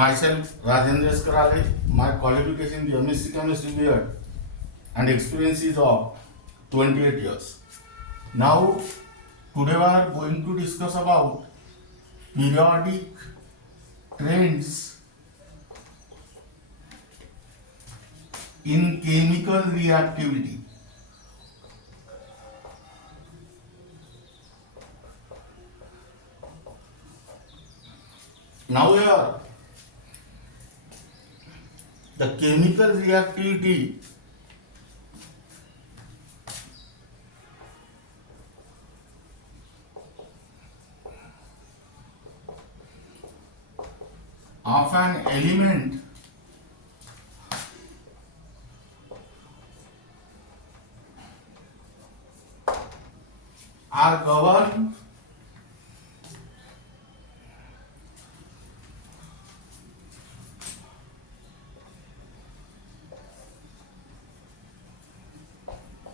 Myself, Rajendra Skarale, my qualification in the MSc Chemistry B.Ed and experience is of 28 years. Now, today we are going to discuss about periodic trends in chemical reactivity. Now here, the chemical reactivity of an element are governed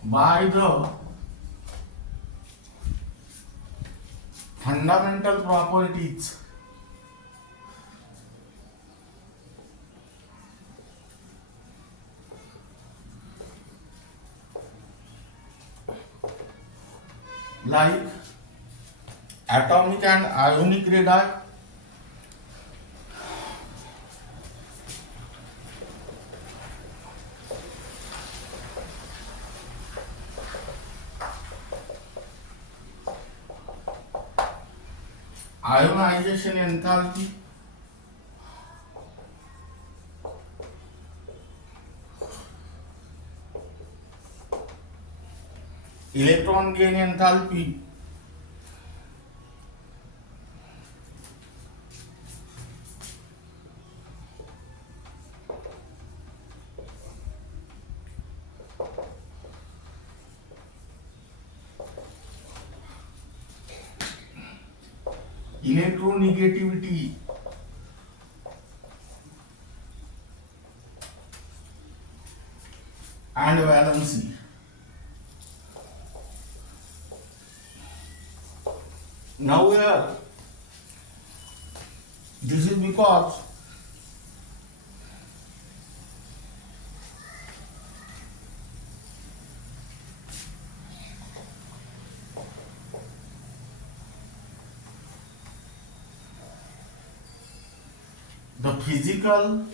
by the fundamental properties like atomic and ionic radii, ionization enthalpy, electron gain enthalpy, electronegativity, and valency. Now here, this is because the physical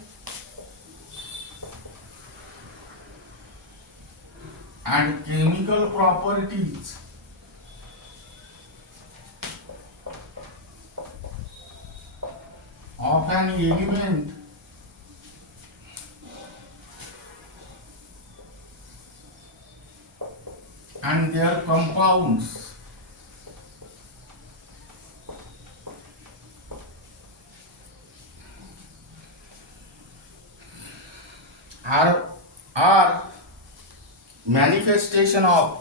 and chemical properties of an element and their compounds are manifestation of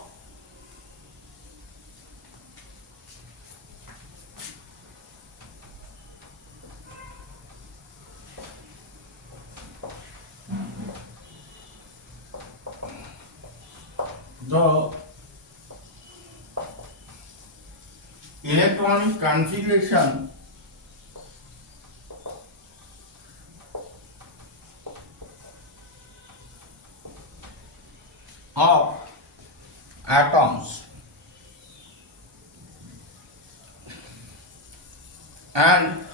the electronic configuration of atoms and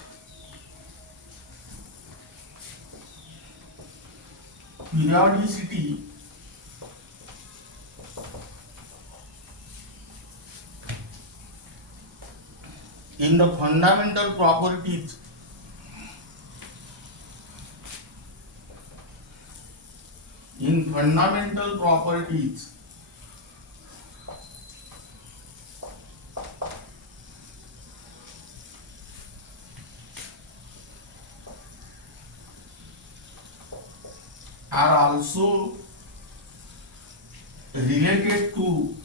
periodicity in the fundamental properties are also related to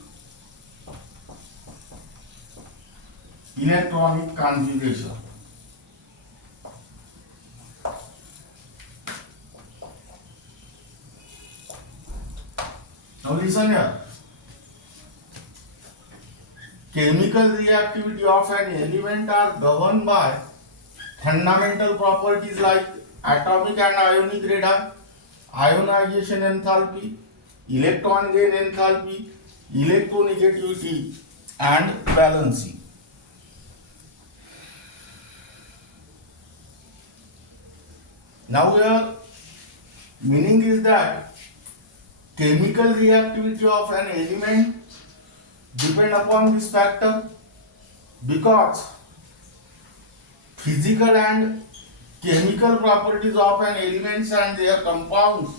electronic configuration. Now listen here. Chemical reactivity of an element are governed by fundamental properties like atomic and ionic radii, ionization enthalpy, electron gain enthalpy, electronegativity, and valency. Now here meaning is that chemical reactivity of an element depend upon this factor, because physical and chemical properties of an elements and their compounds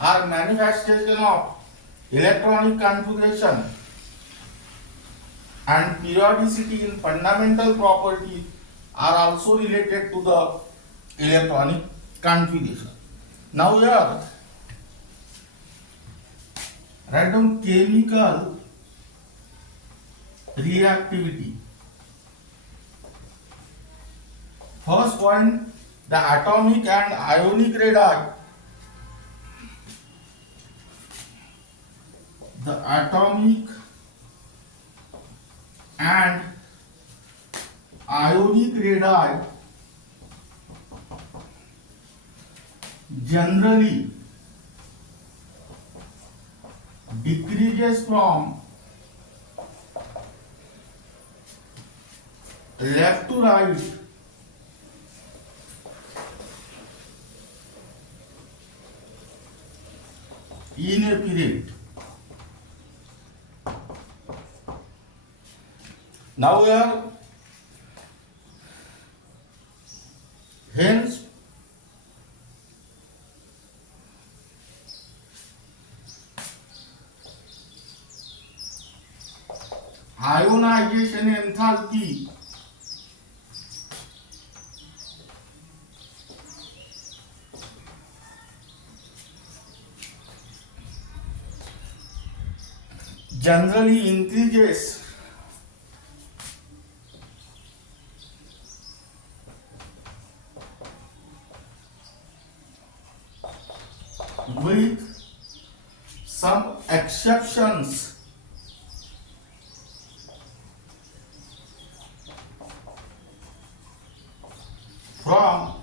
are manifestation of electronic configuration, and periodicity in fundamental properties are also related to the electronic configuration. Now here write down chemical reactivity. First point, the atomic and ionic radii. The atomic and ionic radii generally decreases from left to right in a period. Now here, hence ionization enthalpy generally increases with some exceptions from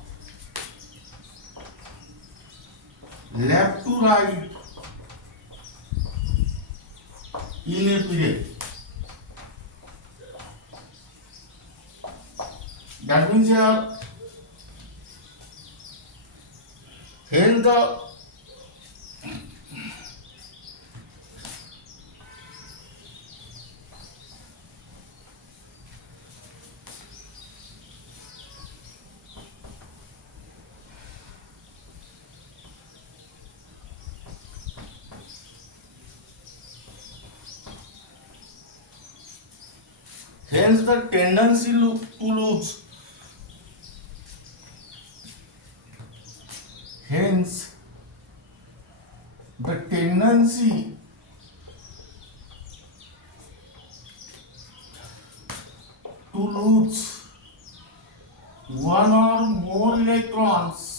left to right in a period. That means here, hence the tendency to lose. Hence, the tendency to lose one or more electrons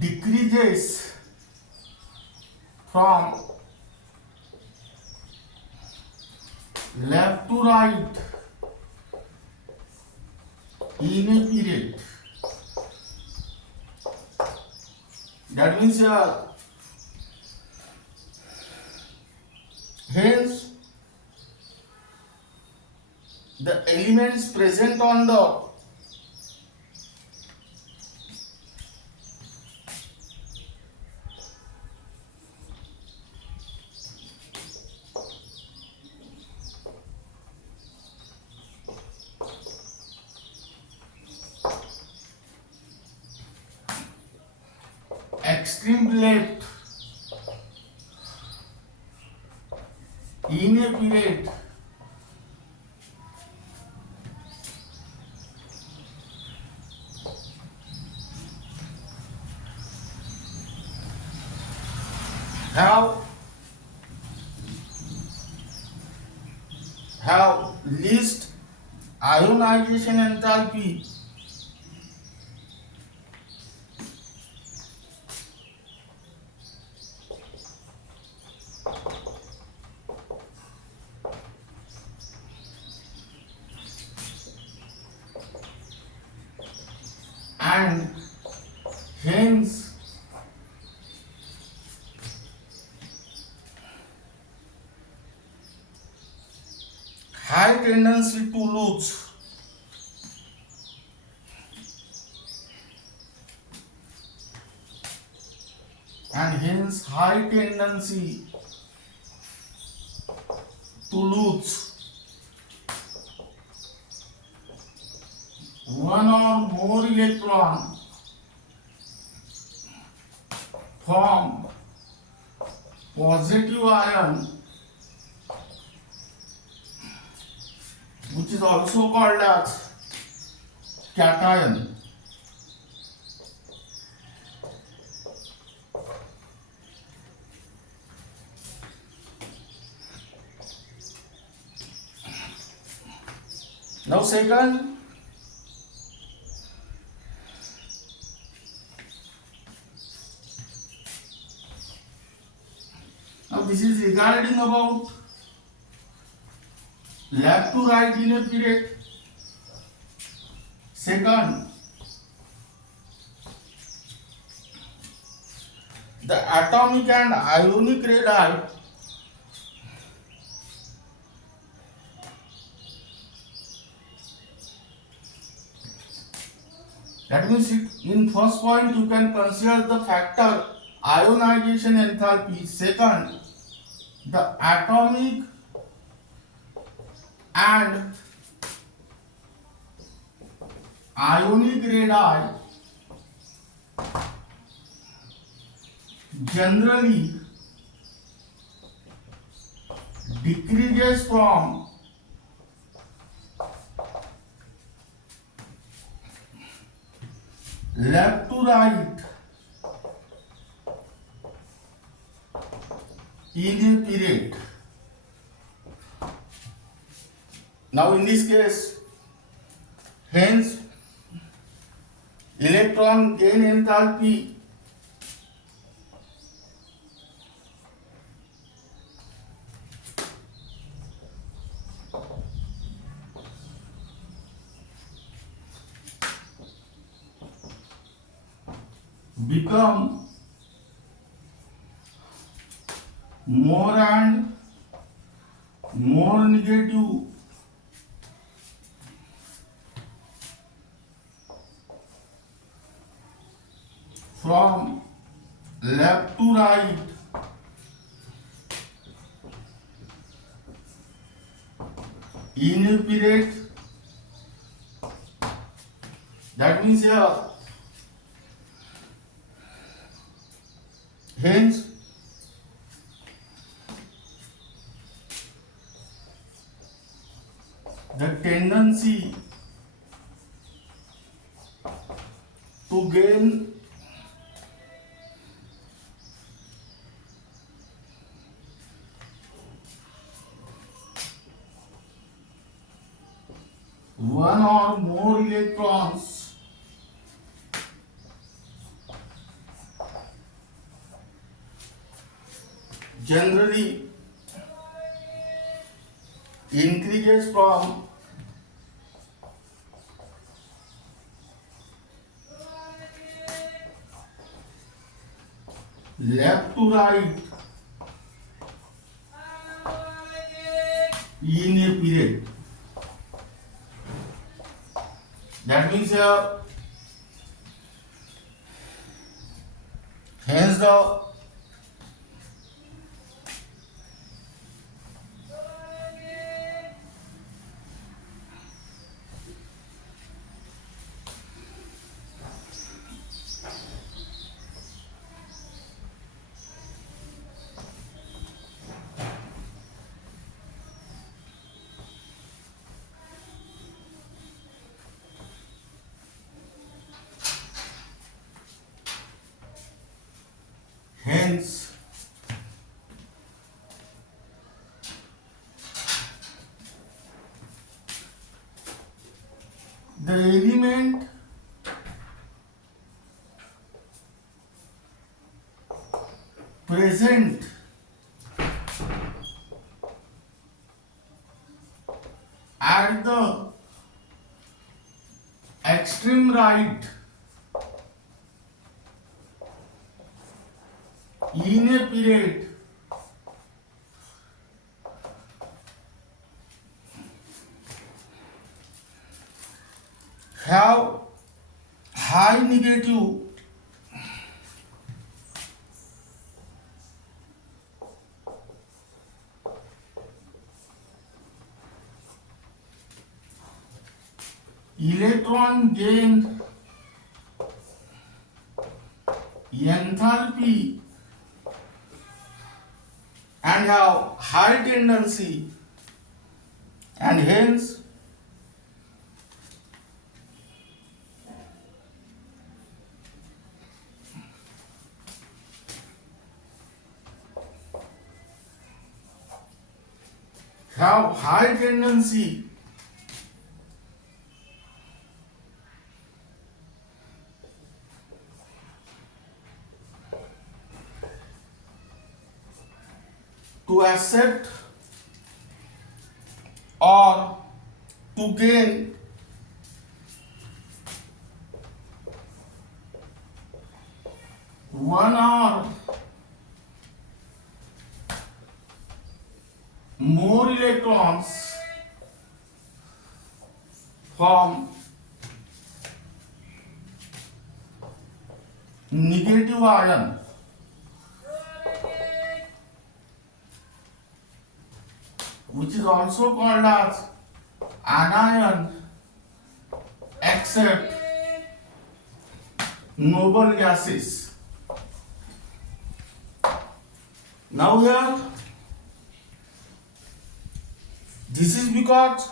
decreases from left to right in a period. That means hence the elements present on the extreme left in a period have least ionization enthalpy and hence high tendency to lose and hence high tendency to lose one or more electron from positive ion, which is also called as cation. Now second, now this is regarding about left to right in a period. Second, the atomic and ionic radii that means in first point you can consider the factor ionization enthalpy. Second, the atomic and ionic radii generally decreases from left to right in a period. Now in this case, hence electron gain enthalpy become more and more negative from left to right in a period. That means here, hence the tendency to gain one or more electrons generally increases from left to right in a period. That means hence the hence the element present at the extreme right in a period have high negative electron gain enthalpy and have high tendency and hence have high tendency to accept or to gain one or more electrons from negative ion which is also called as anion except noble gases. Now here this is because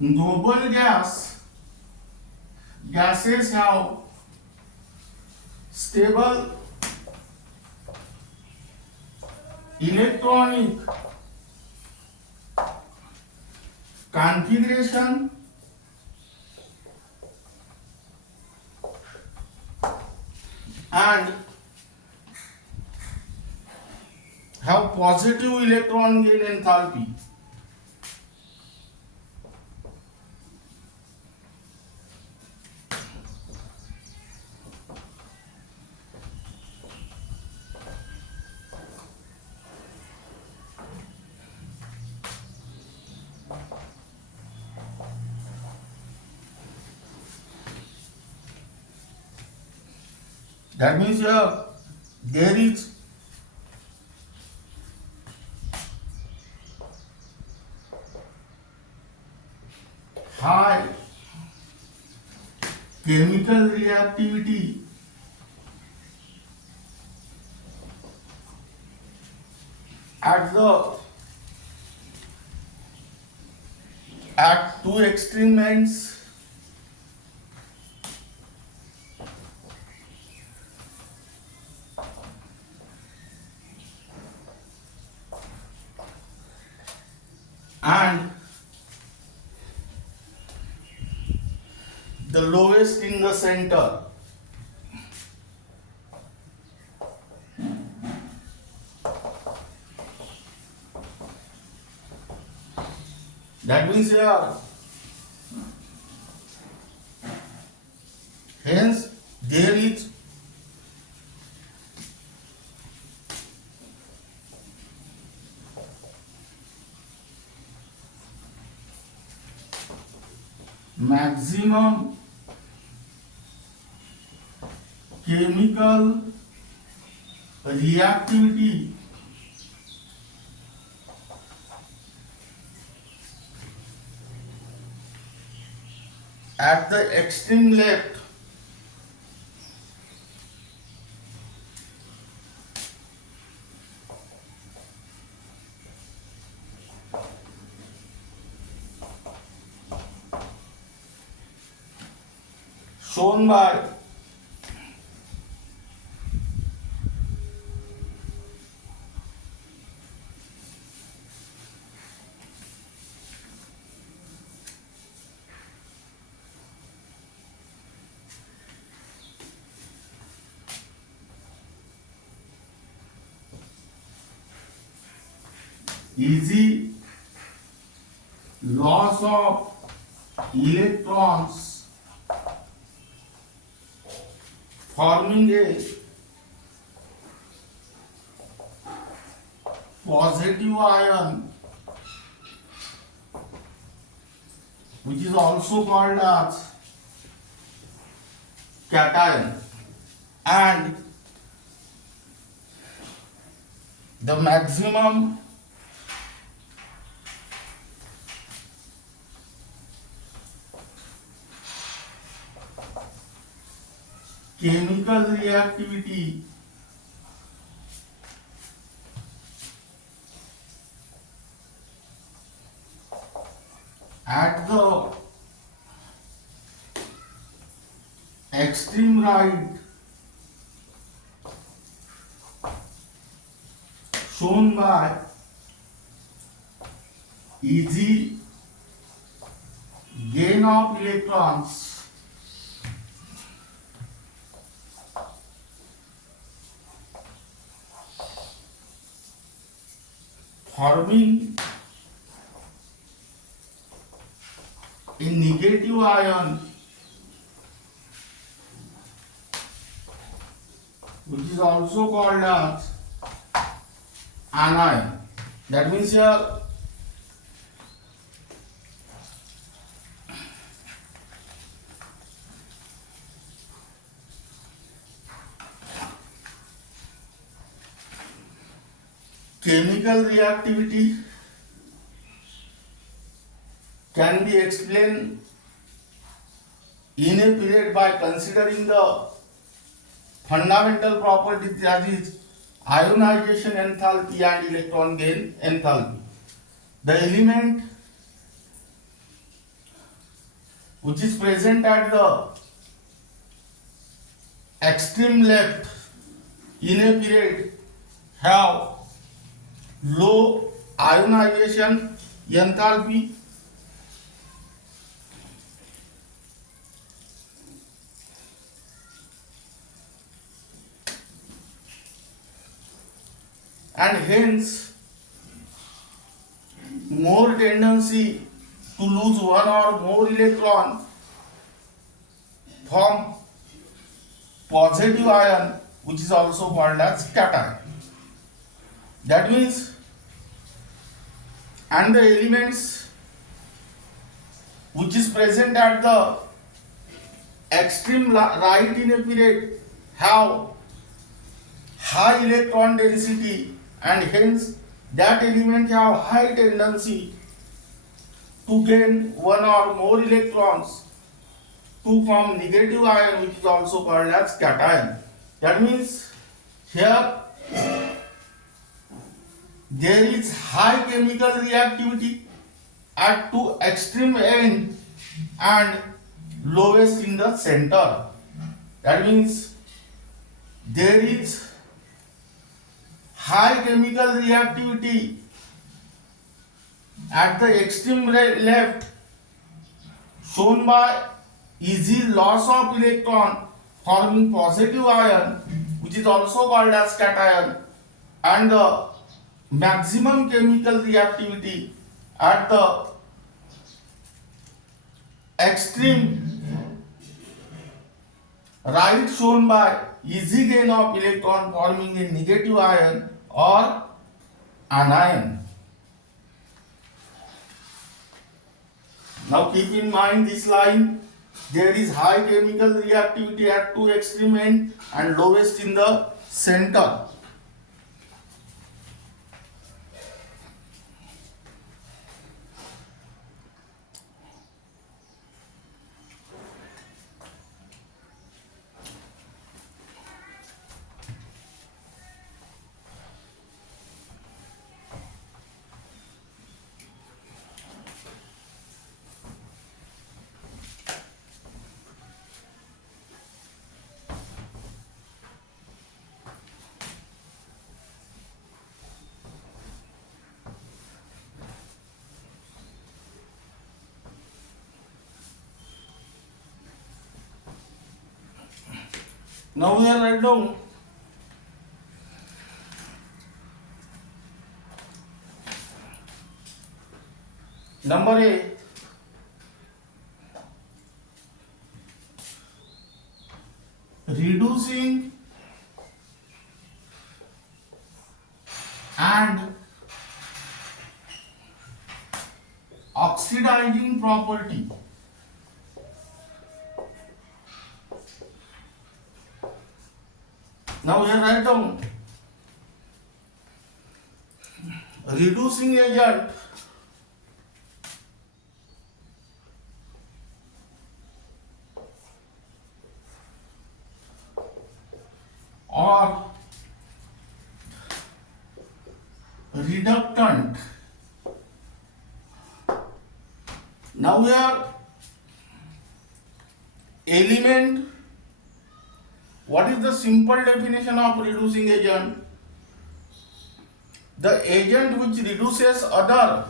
noble gases have stable electronic configuration and have positive electron gain enthalpy. That means here there is high chemical reactivity at two extreme ends and the lowest in the center. That means here, hence there is maximum chemical reactivity at the extreme left shown by easy loss of electrons forming a positive ion, which is also called as cation, and the maximum chemical reactivity at the extreme right shown by easy gain of electrons forming a negative ion, which is also called as anion. That means here chemical reactivity can be explained in a period by considering the fundamental properties, that is ionization enthalpy and electron gain enthalpy. The element which is present at the extreme left in a period have low ionization enthalpy, and hence more tendency to lose one or more electron from positive ion, which is also called as cation. That means, and the elements which is present at the extreme right in a period have high electron density, and hence that element have high tendency to gain one or more electrons to form negative ion, which is also called as cation. That means here there is high chemical reactivity at two extreme end and lowest in the center. That means there is high chemical reactivity at the extreme left shown by easy loss of electron forming positive ion, which is also called as cation, and the maximum chemical reactivity at the extreme right shown by easy gain of electron forming a negative ion or anion. Now keep in mind this line, there is high chemical reactivity at two extreme ends and lowest in the center. Now we are write down Number A, reducing and oxidizing property. Now here write down reducing agent or reductant. Now here element, what is the simple definition of reducing agent? The agent which reduces other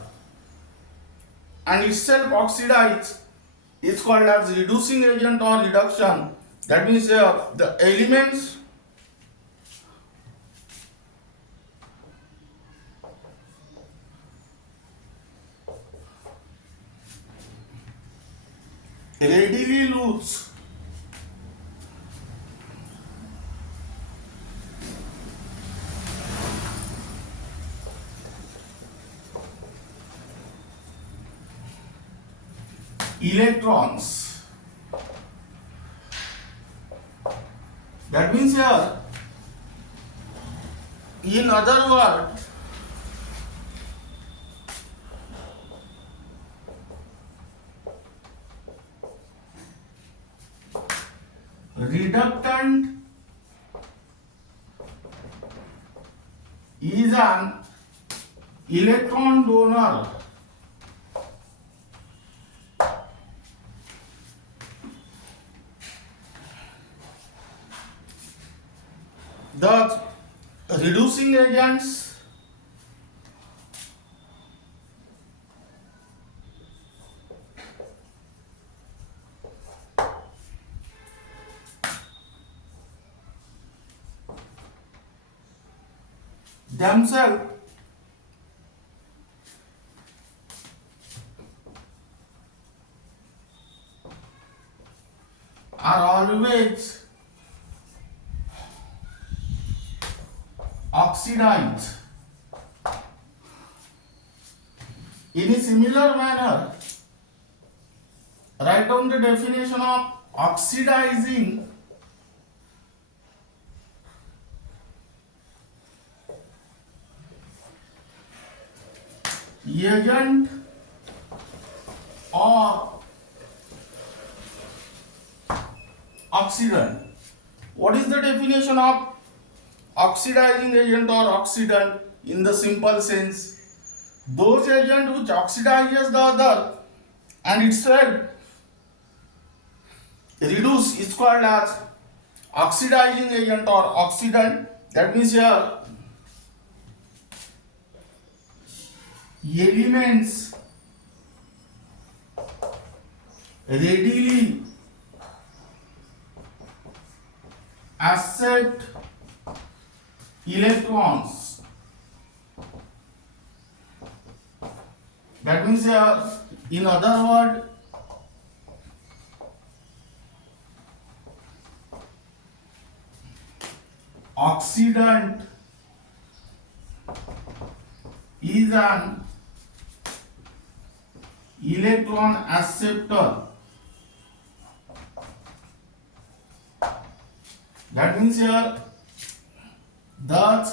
and itself oxidize is called as reducing agent or reduction. That means the elements readily lose electrons. That means here, in other words, reductant is an electron donor. The reducing agents themselves are always oxidized. In a similar manner, write down the definition of oxidizing agent or oxidant. What is the definition of oxidizing agent or oxidant? In the simple sense, those agents which oxidizes the other and itself reduce is called as oxidizing agent or oxidant. That means here elements readily accept electrons. That means here, in other words, oxidant is an electron acceptor. That means here that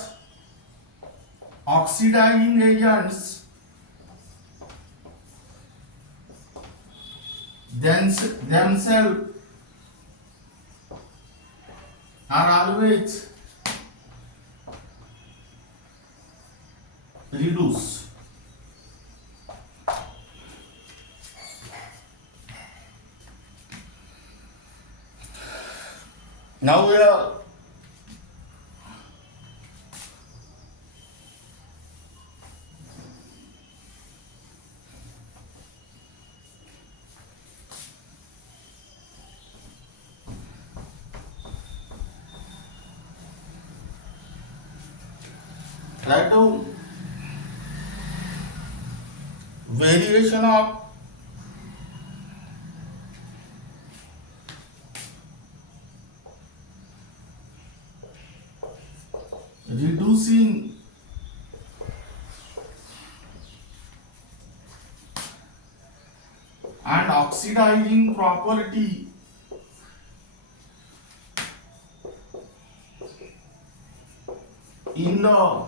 oxidizing agents themselves are always reduced. Now we are write down variation of reducing and oxidizing property in the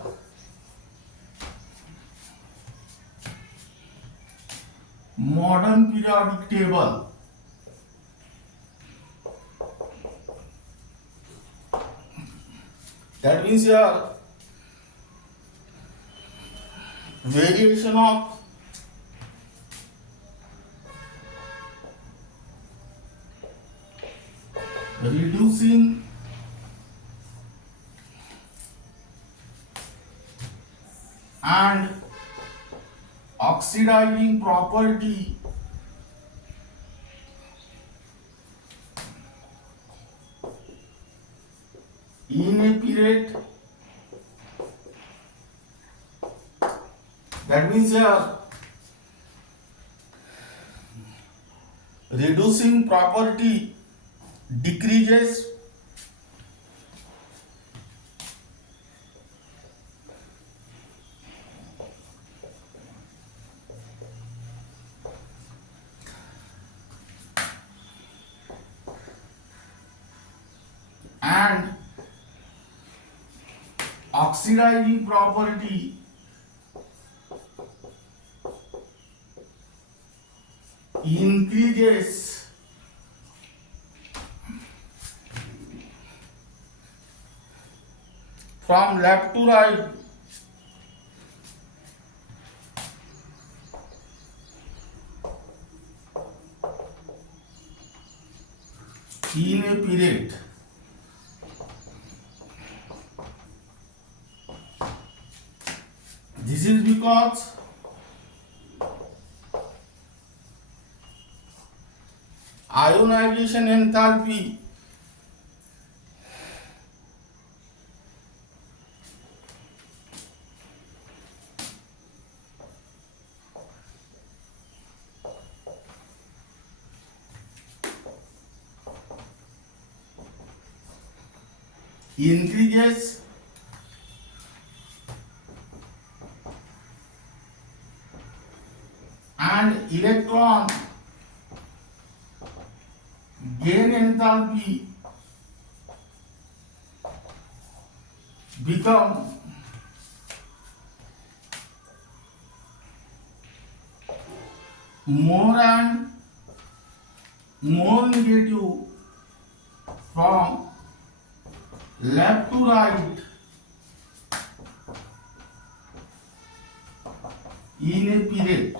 modern periodic table. That means here variation of reducing and oxidizing property in a period. That means here reducing property decreases and oxidizing property increases from left to right. In a period. This is because ionization enthalpy increases and electron gain enthalpy become more and more negative from left to right in a period,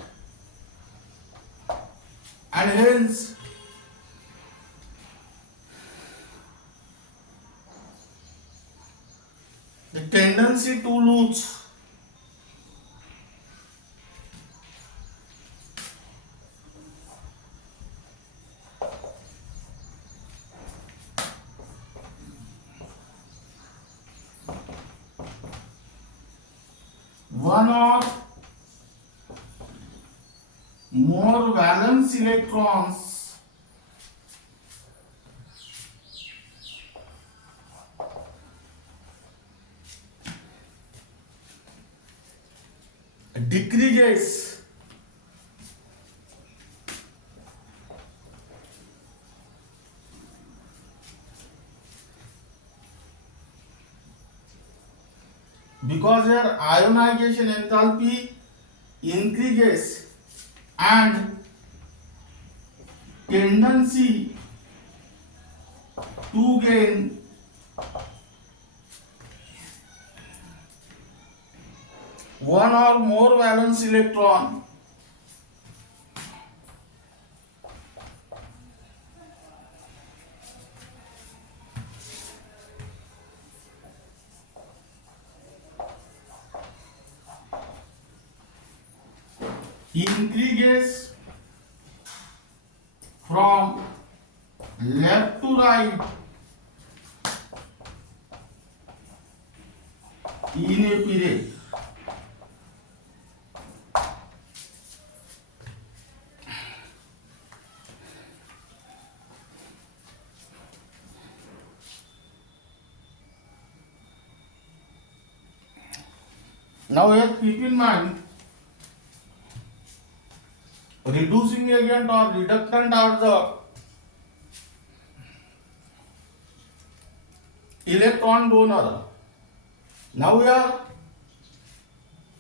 and hence the tendency to lose one or more valence electrons decreases because their ionization enthalpy increases and tendency to gain one or more valence electron increases from left to right in a period. Now here keep in mind, reducing agent or reductant are the electron donor. Now here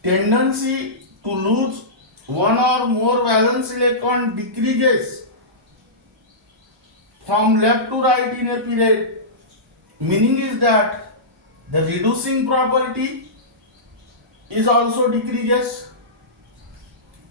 tendency to lose one or more valence electron decreases from left to right in a period. Meaning is that the reducing property is also decreases,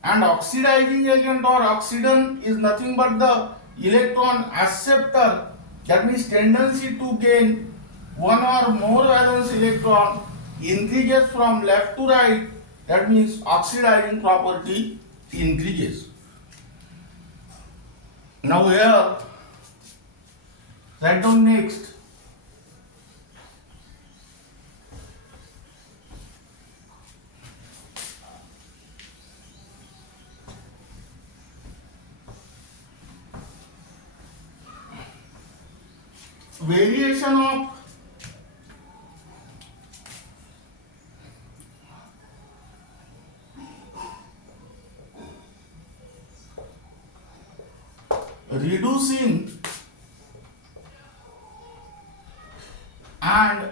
and oxidizing agent or oxidant is nothing but the electron acceptor. That means tendency to gain one or more valence electron increases from left to right. That means oxidizing property increases. Now here, write down next. Variation of reducing and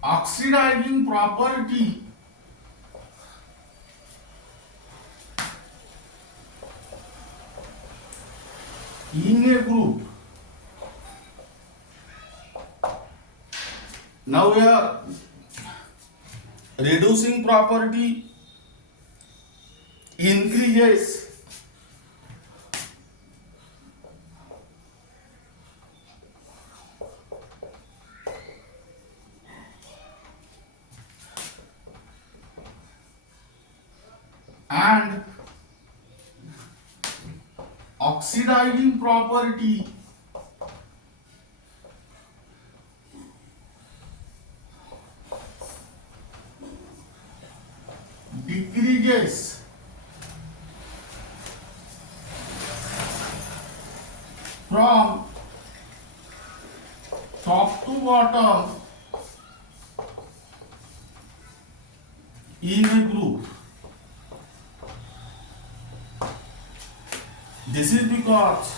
oxidizing property in a group. Now here reducing property increases and oxidizing property decreases from top to bottom in a group. This is because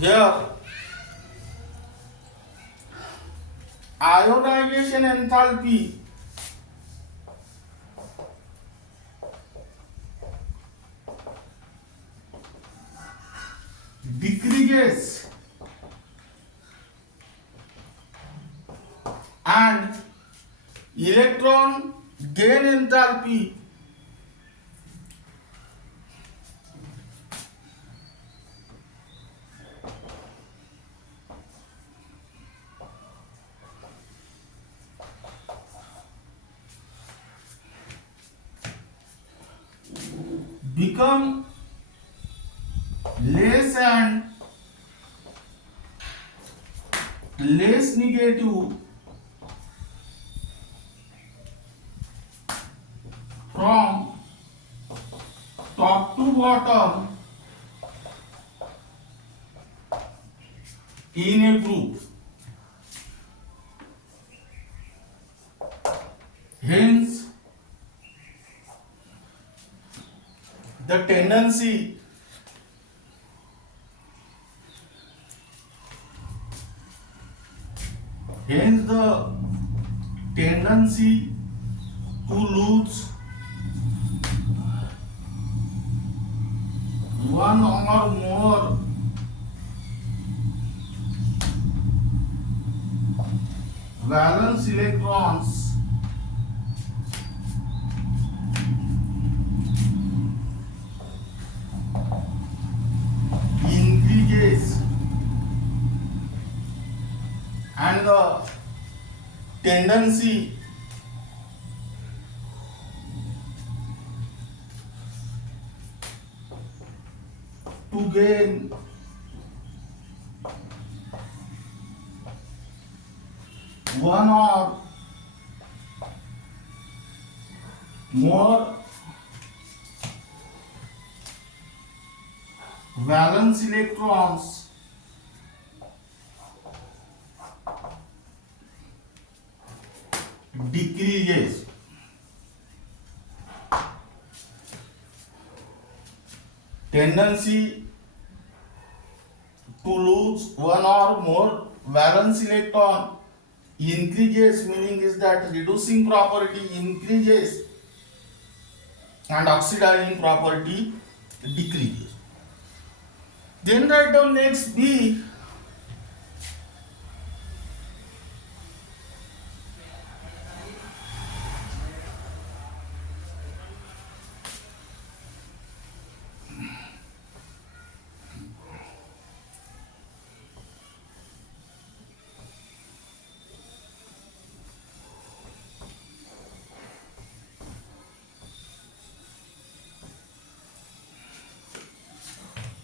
here ionization enthalpy decreases and electron gain enthalpy become less and less negative from top to bottom in a group. Hence, the tendency to lose one or more valence electrons increases and the tendency to gain one or more valence electrons decreases. Tendency to lose one or more valence electron increases, meaning is that reducing property increases and oxidizing property decreases. Then write down next B.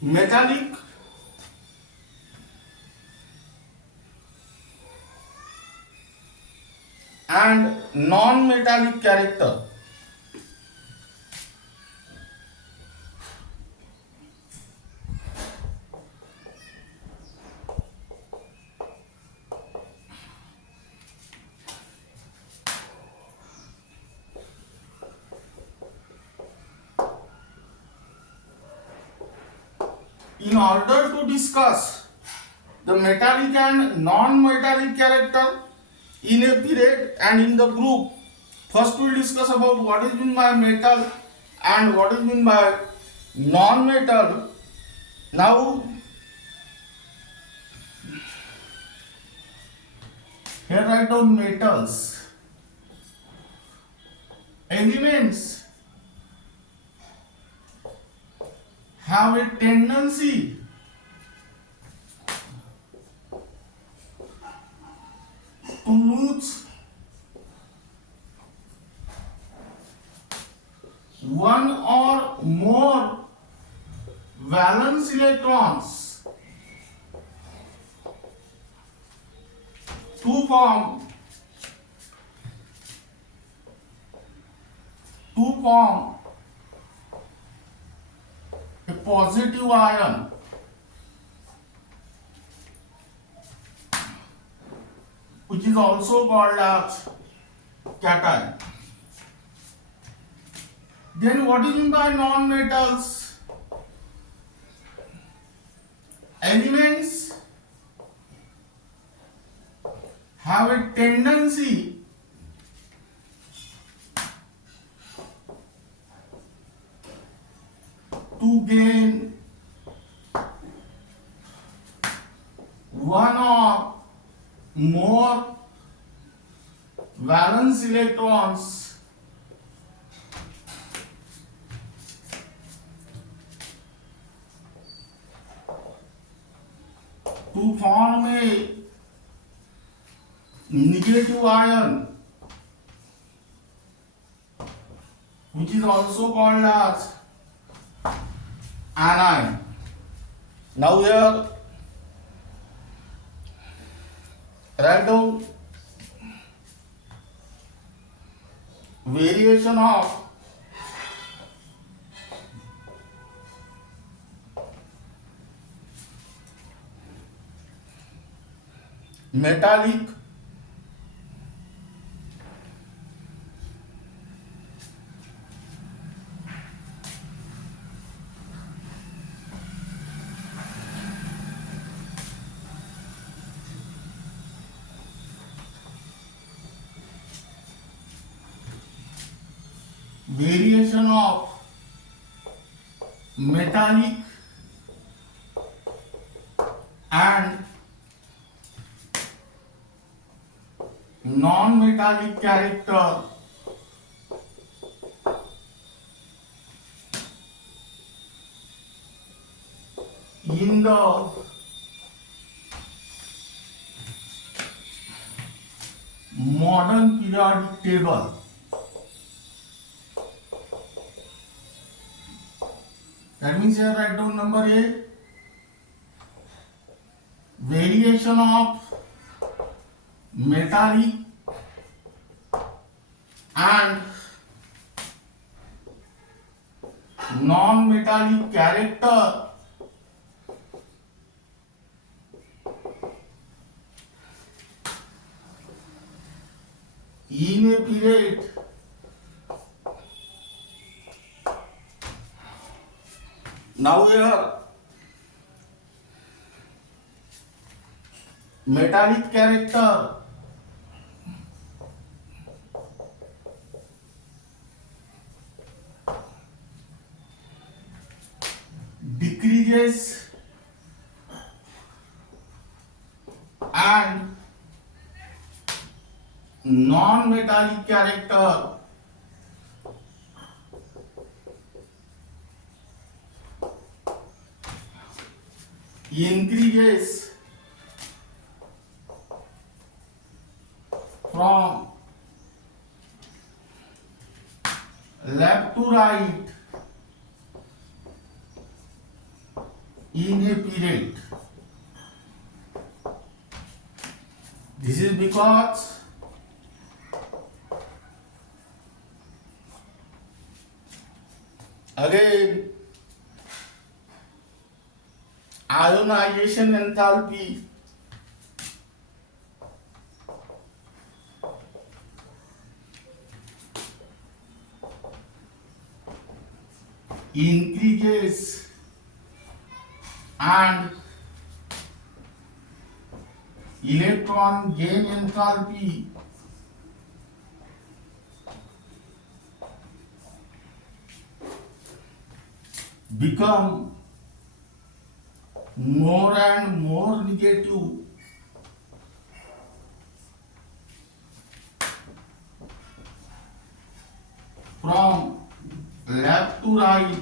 Metallic and non-metallic character. In order to discuss the metallic and non-metallic character in a period and in the group, first we will discuss about what is meant by metal and what is meant by non-metal. Now here write down metals. Elements have a tendency to lose one or more valence electrons to form a positive ion, which is also called as cation. Then what is meant by non-metals? Elements have a tendency to gain one or more valence electrons to form a negative ion, which is also called as anion. Now here write down variation of metallic variation of metallic and non-metallic character in the modern periodic table. That means here write down number A, variation of metallic and non-metallic character in a period now here metallic character decreases and non-metallic character increases from left to right in a period. This is because again ionization enthalpy increases and electron gain enthalpy become more and more negative from left to right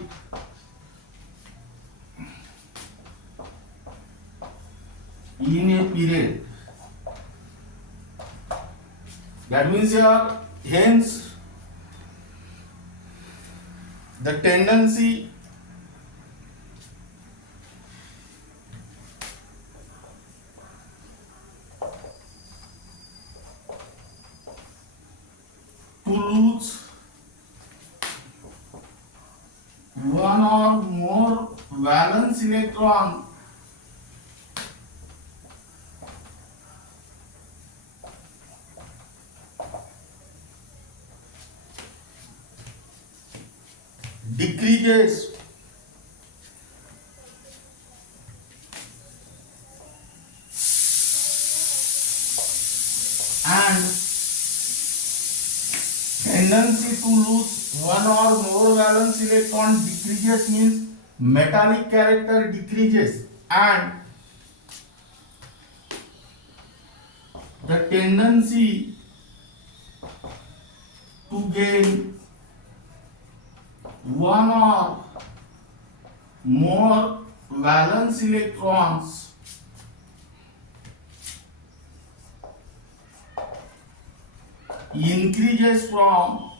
in a period. That means here, hence the tendency to lose one or more valence electron decreases and tendency to lose one or more valence electron decreases means metallic character decreases and the tendency to gain one or more valence electrons increases from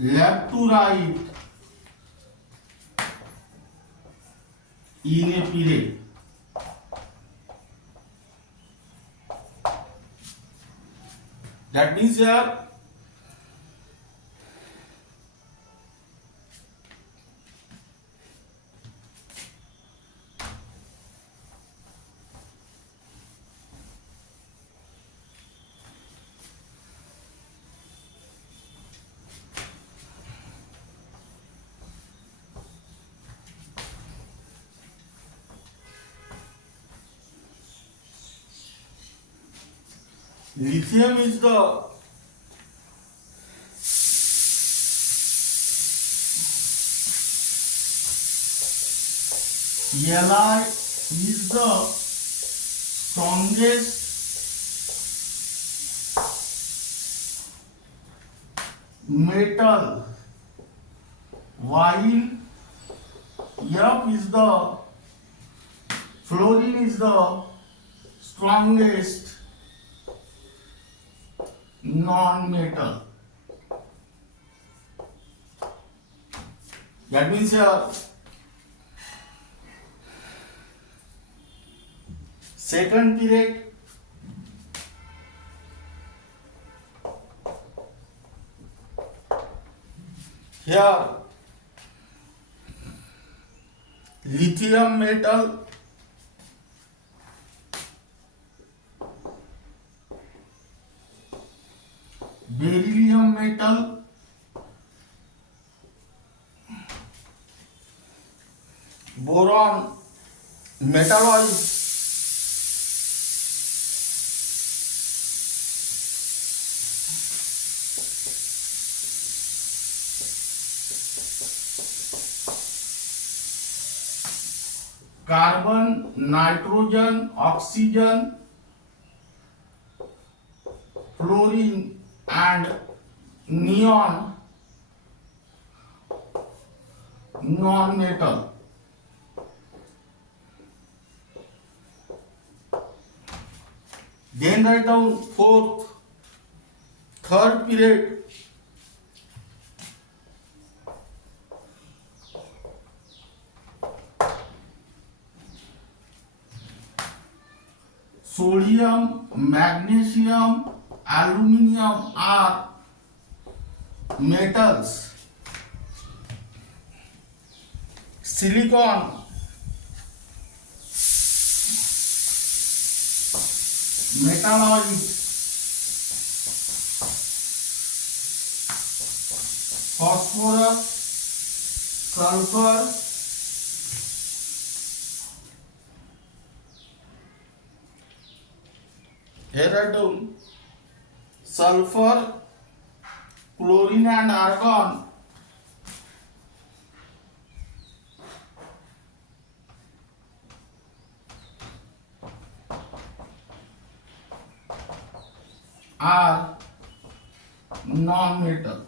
left to right in a period. That means here lithium is the Li is the strongest metal while F is the fluorine is the strongest non-metal. That means here second period here lithium metal boron metallurgy, carbon, nitrogen, oxygen, fluorine and neon non-metal. Then write down third period, sodium, magnesium, aluminium are metals. Silicon, metallurgy, phosphorus, sulfur, here are down sulfur, chlorine and argon are non-metal.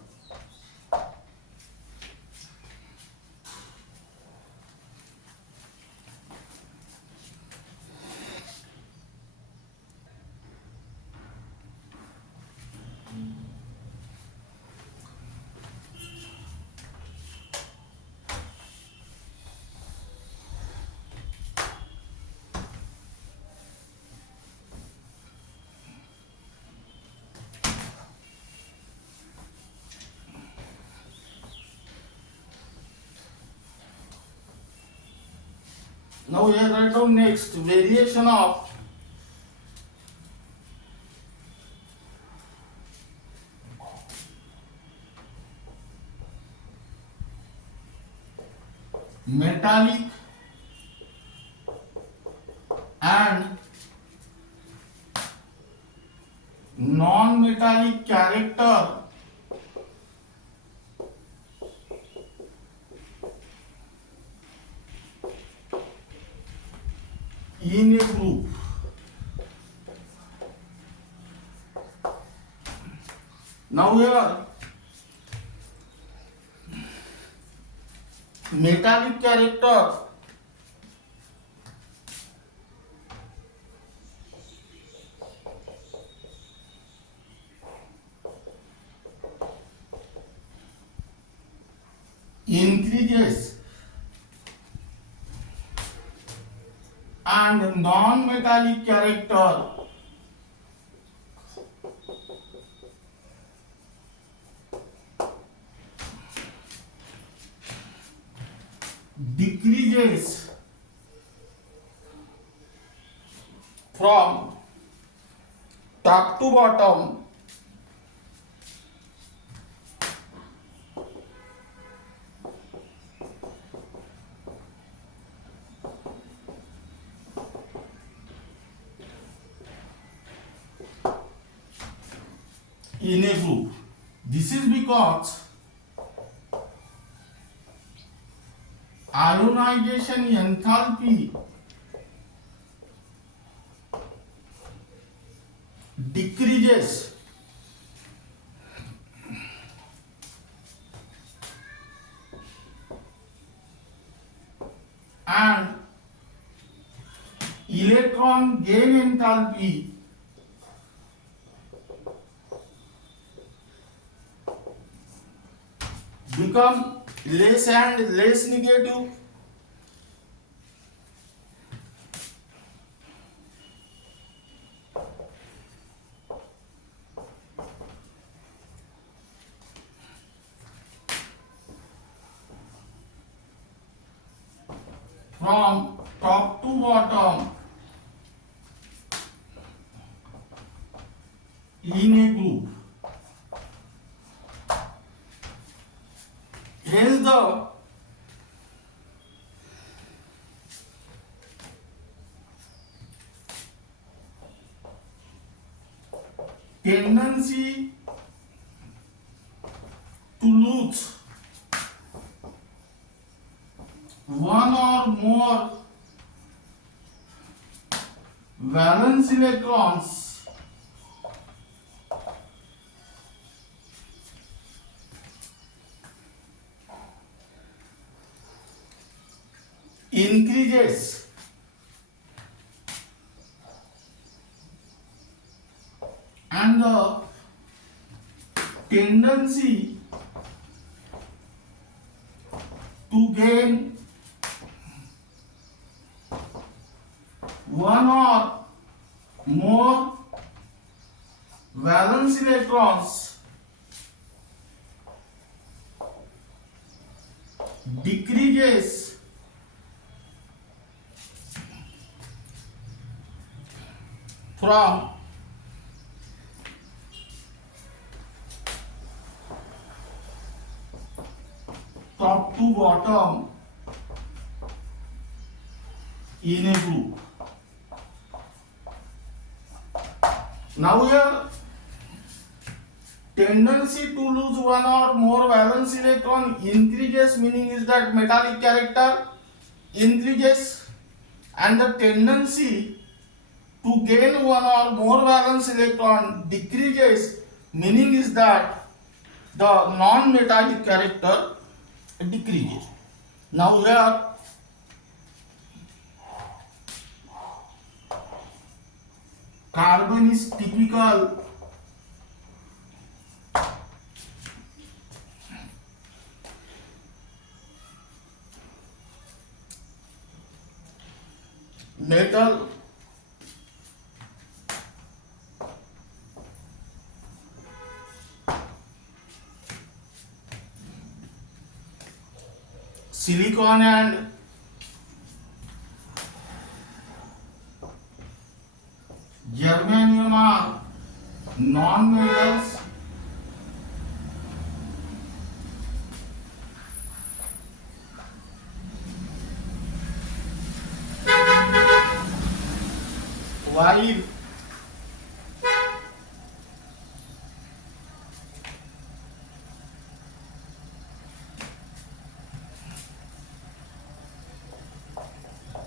Now here write down next variation of metallic and non-metallic character in a group. Now here metallic character increases and non-metallic character decreases from top to bottom in a group. This is because ionization enthalpy decreases and electron gain enthalpy become less and less negative. From top to bottom in a group. Hence the tendency to lose one or more valence electrons increases and the tendency to gain one or more valence electrons decreases from top to bottom in a group. Now here tendency to lose one or more valence electron increases, meaning is that metallic character increases, and the tendency to gain one or more valence electron decreases, meaning is that the non-metallic character decreases. Now here carbon is typical metal silicon and germanium are non-metals while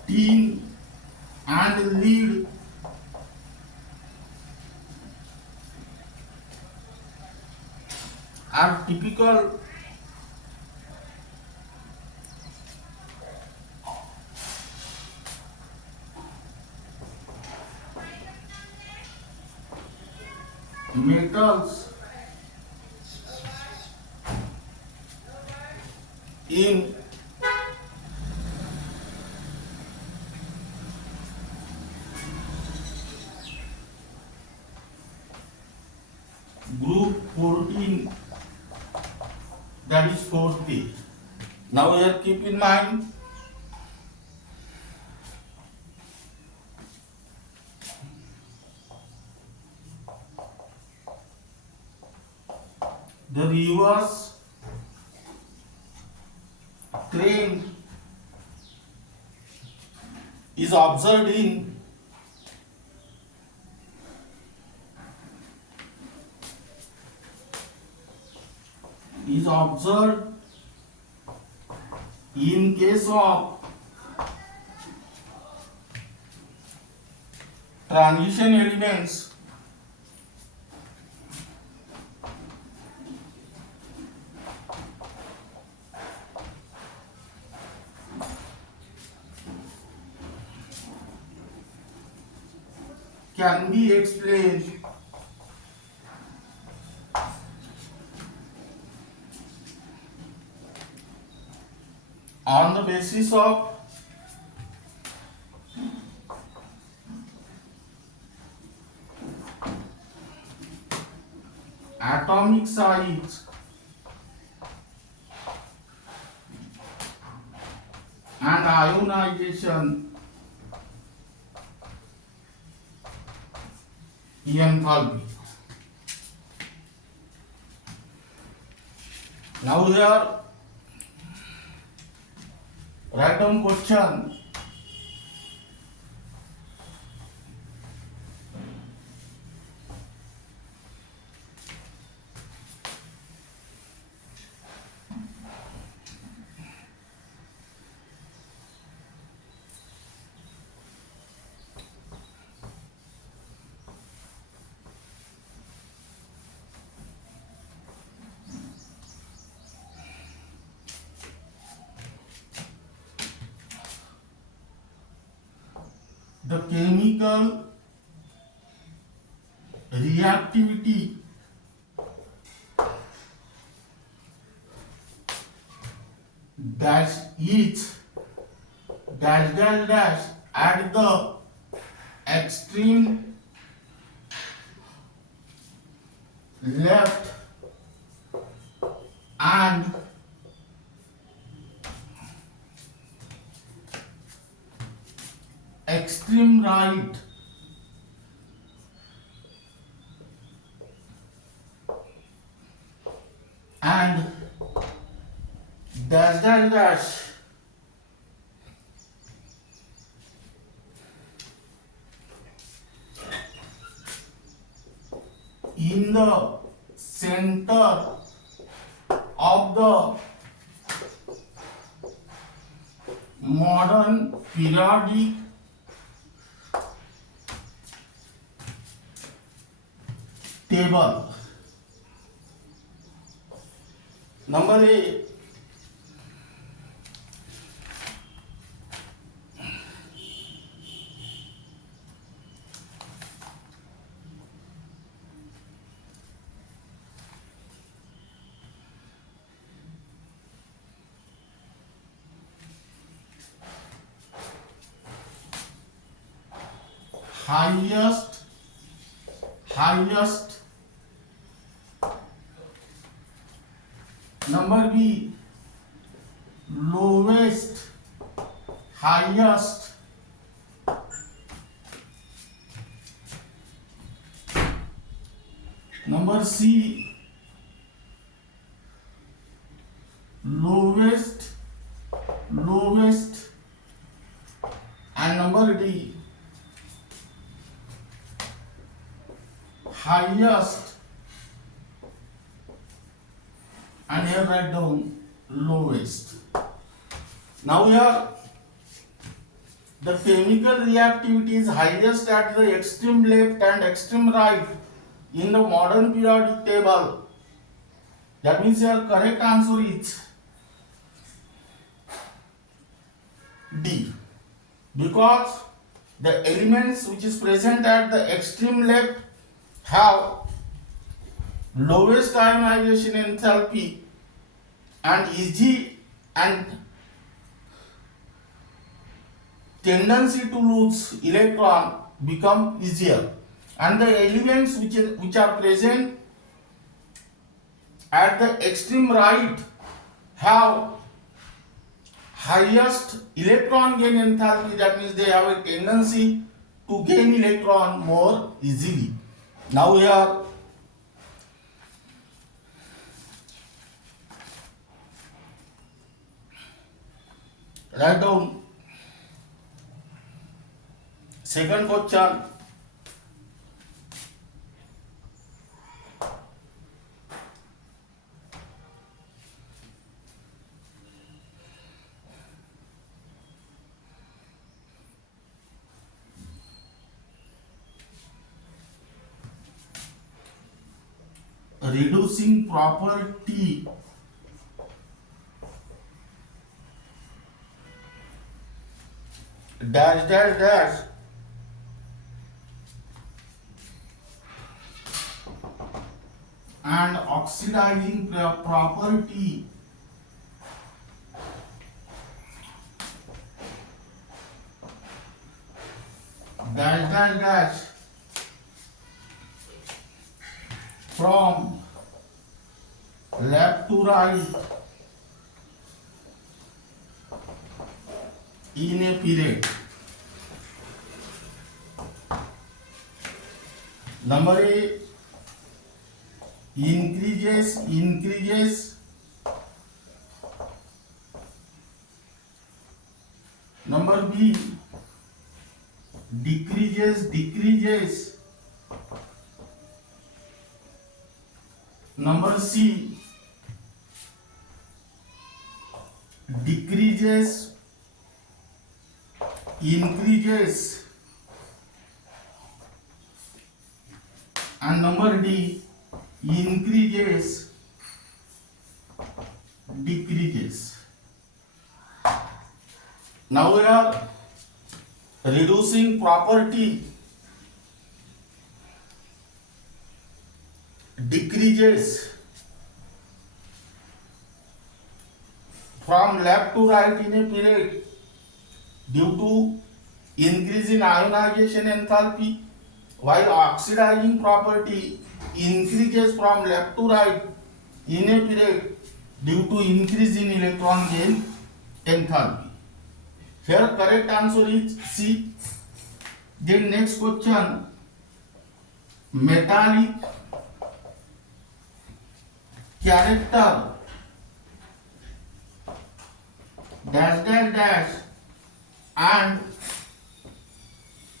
tin and lead are typical metals in group 14, that is 4P. Now here keep in mind the reverse trend is observed in case of transition elements can be explained on the basis of atomic size and ionization enthalpy. Now here write down question. the chemical reactivity dash is dash dash dash at the extreme left and extreme right and dash dash dash in the center of the modern periodic table. Number A, highest number B, lowest highest number C, lowest and number D, highest, and here write down lowest. Now here the chemical reactivity is highest at the extreme left and extreme right in the modern periodic table. That means your correct answer is D, because the elements which is present at the extreme left have lowest ionization enthalpy and easy and tendency to lose electron become easier, and the elements which are present at the extreme right have highest electron gain enthalpy. That means they have a tendency to gain electron more easily. Now we are write down second question. Reducing property dash dash dash and oxidizing property dash dash dash from left to right in a period. Number A, increases. Number B, decreases. Number C, decreases, increases, and number D, increases, decreases. Now we are reducing property decreases from left to right in a period due to increase in ionization enthalpy, while oxidizing property increases from left to right in a period due to increase in electron gain enthalpy. Here correct answer is C. Then next question, metallic character dash dash dash and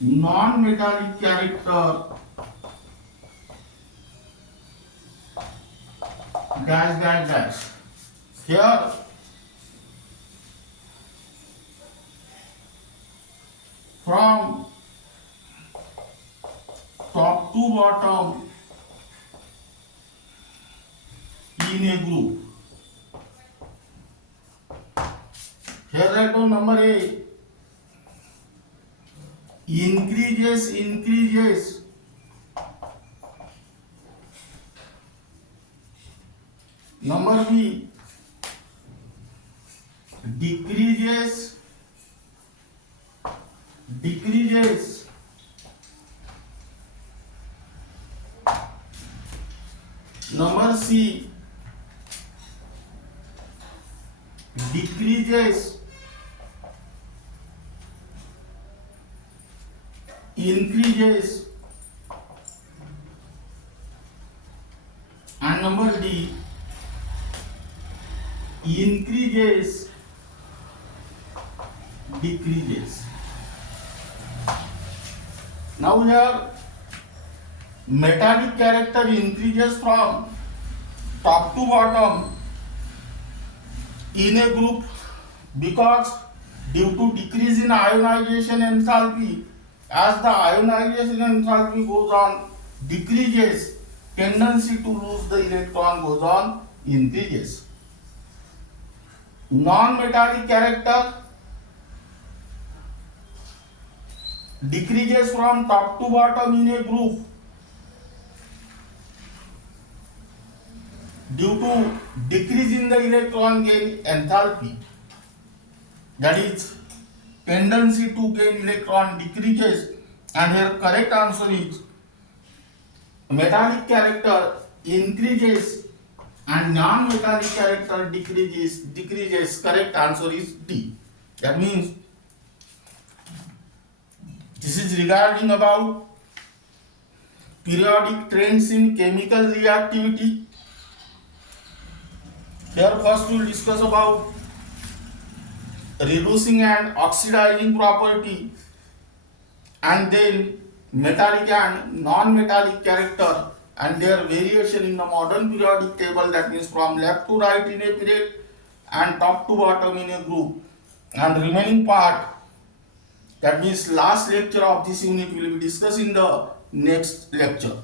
non-metallic character dash dash dash. Here from top to bottom in a group. Here write down number A. Increases number B. Decreases number C. Decreases increases, and number D. Increases decreases. Now here metallic character increases from top to bottom in a group because due to decrease in ionization enthalpy, as the ionization enthalpy goes on decreases, tendency to lose the electron goes on increases. Non-metallic character decreases from top to bottom in a group due to decrease in the electron gain enthalpy, that is tendency to gain electron decreases, and here correct answer is metallic character increases and non-metallic character decreases. Correct answer is D. That means this is regarding about periodic trends in chemical reactivity. Here first we will discuss about reducing and oxidizing property, and then metallic and non-metallic character and their variation in the modern periodic table, that means from left to right in a period and top to bottom in a group, and remaining part, that means last lecture of this unit, will be discussed in the next lecture.